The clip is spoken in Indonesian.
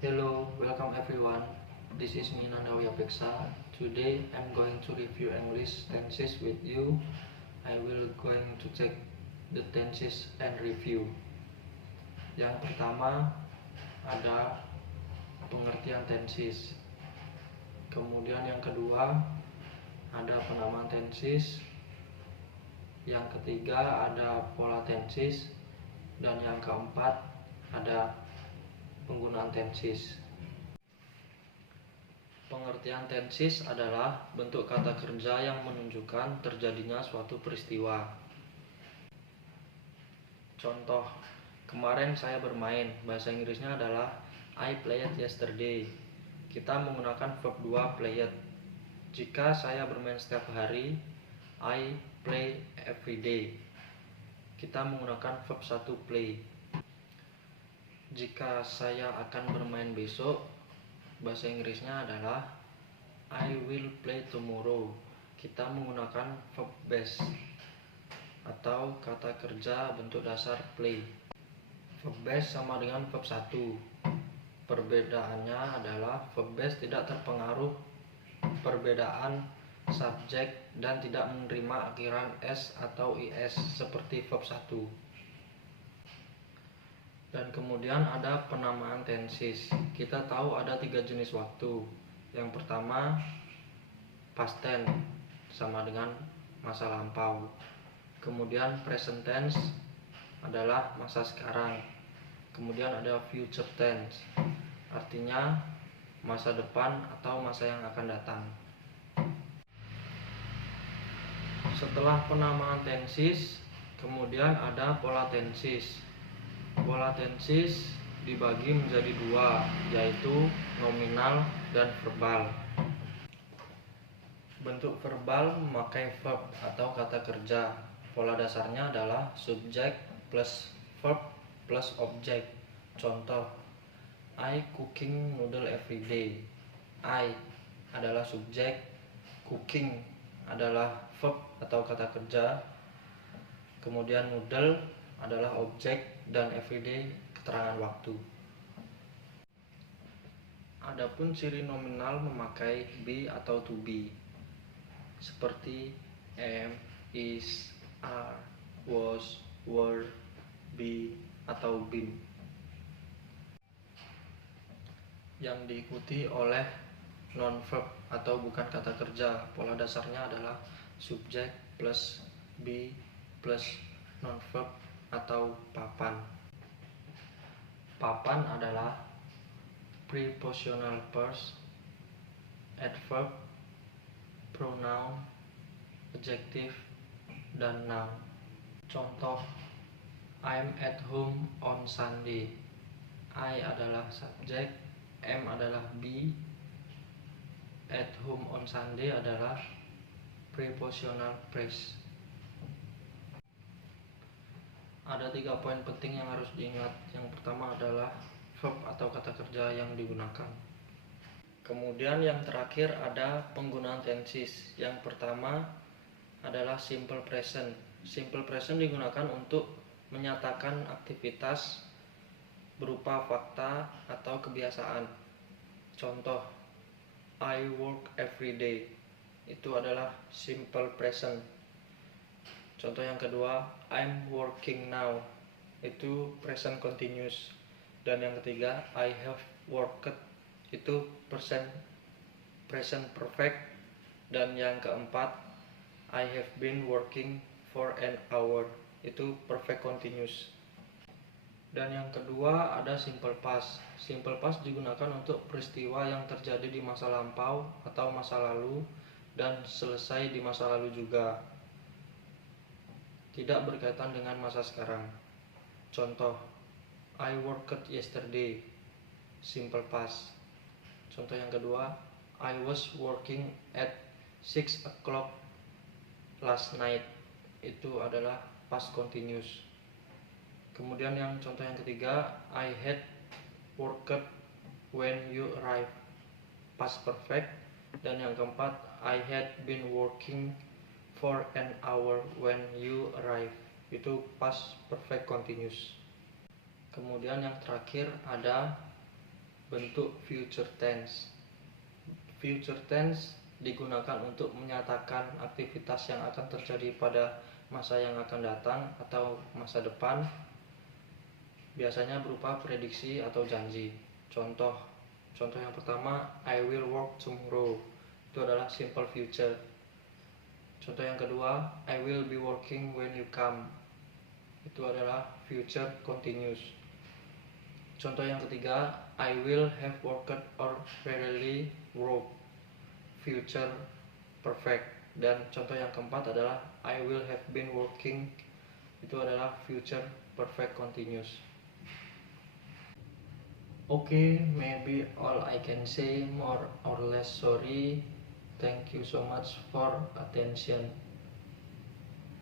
Hello, welcome everyone. This is me Nandawi Apeksa. Today I'm going to review English tenses with you. I will going to check the tenses and review. Yang pertama ada pengertian tenses. Kemudian yang kedua ada penamaan tenses. Yang ketiga ada pola tenses. Dan yang keempat ada penggunaan tenses. Pengertian tenses adalah bentuk kata kerja yang menunjukkan terjadinya suatu peristiwa. Contoh, kemarin saya bermain. Bahasa Inggrisnya adalah I played yesterday. Kita menggunakan verb 2 played. Jika saya bermain setiap hari, I play every day. Kita menggunakan verb 1 play. Jika saya akan bermain besok, bahasa Inggrisnya adalah I will play tomorrow. Kita menggunakan verb base atau kata kerja bentuk dasar play. Verb base sama dengan verb 1. Perbedaannya adalah verb base tidak terpengaruh perbedaan subjek dan tidak menerima akhiran s atau is seperti verb 1. Dan kemudian ada penamaan tenses. Kita tahu ada 3 jenis waktu. Yang pertama past tense sama dengan masa lampau. Kemudian present tense adalah masa sekarang. Kemudian ada future tense, artinya masa depan atau masa yang akan datang. Setelah penamaan tenses, kemudian ada pola tenses. Pola tenses dibagi menjadi 2, yaitu nominal dan verbal. Bentuk verbal memakai verb atau kata kerja. Pola dasarnya adalah subjek plus verb plus objek. Contoh, I cooking noodle every day. I adalah subjek, cooking adalah verb atau kata kerja, kemudian noodle adalah objek, dan everyday keterangan waktu. Adapun ciri nominal memakai be atau to be, seperti am, is, are, was, were, be, atau been, yang diikuti oleh non-verb atau bukan kata kerja. Pola dasarnya adalah subjek plus be plus non-verb atau papan. Papan adalah prepositional phrase, adverb, pronoun, adjective, dan noun. Contoh, I'm at home on Sunday. I adalah subjek, am adalah be, at home on Sunday adalah prepositional phrase. Ada 3 poin penting yang harus diingat. Yang pertama adalah verb atau kata kerja yang digunakan. Kemudian yang terakhir ada penggunaan tenses. Yang pertama adalah simple present. Simple present digunakan untuk menyatakan aktivitas berupa fakta atau kebiasaan. Contoh, I work every day. Itu adalah simple present. Contoh yang kedua, I'm working now. Itu present continuous. Dan yang ketiga, I have worked. Itu present perfect. Dan yang keempat, I have been working for an hour. Itu perfect continuous. Dan yang kedua ada simple past. Simple past digunakan untuk peristiwa yang terjadi di masa lampau atau masa lalu dan selesai di masa lalu juga, tidak berkaitan dengan masa sekarang. Contoh, I worked yesterday, simple past. Contoh yang kedua, I was working at 6 o'clock last night. Itu adalah past continuous. Kemudian yang contoh yang ketiga, I had worked when you arrived, past perfect. Dan yang keempat, I had been working for an hour when you arrived. Itu past perfect continuous. Kemudian yang terakhir ada bentuk future tense. Future tense digunakan untuk menyatakan aktivitas yang akan terjadi pada masa yang akan datang atau masa depan, biasanya berupa prediksi atau janji. Contoh yang pertama, I will work tomorrow. Itu adalah simple future. Contoh yang kedua, I will be working when you come. Itu adalah future continuous. Contoh yang ketiga, I will have worked or rarely work. Future perfect. Dan contoh yang keempat adalah I will have been working. Itu adalah future perfect continuous. Okay, maybe all I can say, more or less sorry. Thank you so much for attention.